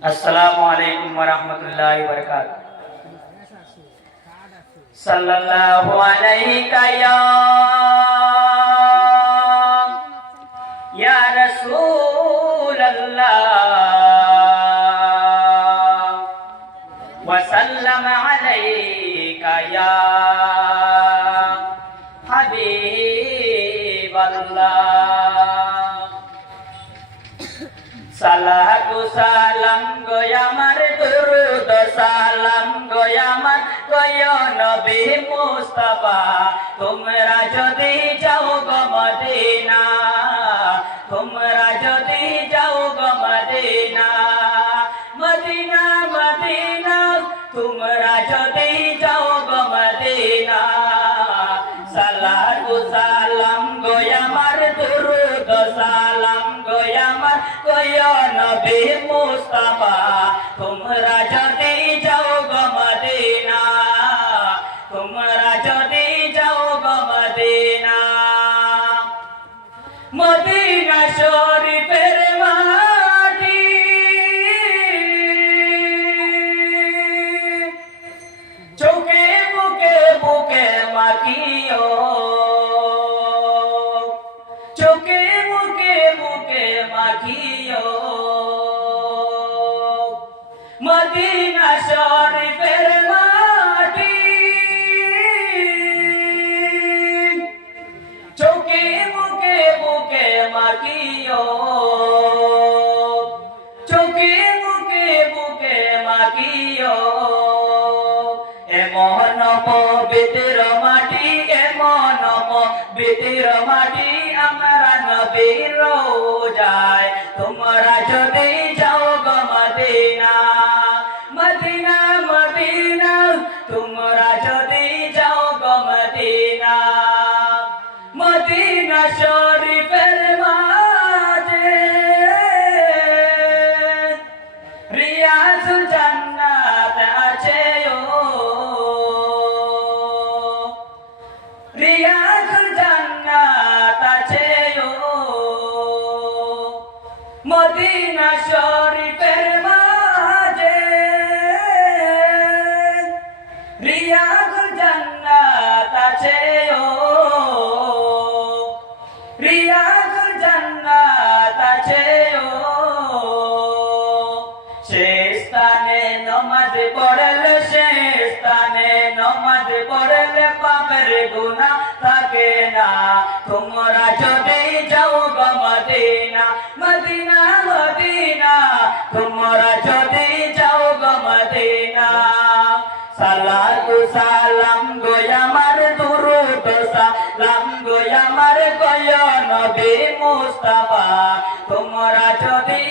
আসসালামু আলাইকুম ওয়া রাহমাতুল্লাহি ওয়া বারাকাতুহু। সাল্লাল্লাহু আলাইকা ইয়া রাসূলাল্লাহ ওয়া সাল্লাম আলাইকা ইয়া হাবিবাল্লাহ। সালাতু সালাম গো আমার দুরুদ সালাম গো আমার কয় নবী মুস্তাফা, তোমরা যদি যাও গো মদিনা, তোমরা যদি যাও গো মদিনা, মদিনা মদিনা তোমরা যদি যাও গো মদিনা। সালাতু সালাম গো আমার দুরুদ সালাম গো আমার কয় নবী মুস্তাফা, তোমরা যদি যাও গো মদিনা, তোমরা যদি যাও গো মদিনা। মদিনা শরীফের মাটি চোখে বুকে বুকে মাখিও, চোখে বুকে বুকে মাখিও। মদিনা শরীফের মাটি চোখে বুকে বুকে মাখিও, চোখে বুকে বুকে মাখিও। এমন পবিত্র মাটি, এমন পবিত্র মাটি আমরা নবীর রোজায়, তোমরা যদি যাও গো মদিনা, মদিনা মদিনা তোমরা যদি যাও গো মদিনা। মদিনা শরীফের মাঝে রিয়াজুল জান্নাত আছে ও, রিয়াজুল জান্নাত আছে ও। মদিনা শরীফের মাঝে রিয়াজুল জান্নাত আছে ও, রিয়াজুল জান্নাত আছে ও। সে স্থানে নমাজ পড়লে, সে স্থানে নমাজ পড়লে পাপের গুনাহ থাকে না। তোমরা যদি যাও গো মদিনা, মদিনা মদিনা তোমরা যদি যাও গো মদিনা। সালাতু সালাম গো আমার দুরুদ সালাম গো আমার কয় নবী মুস্তাফা, তোমরা যদি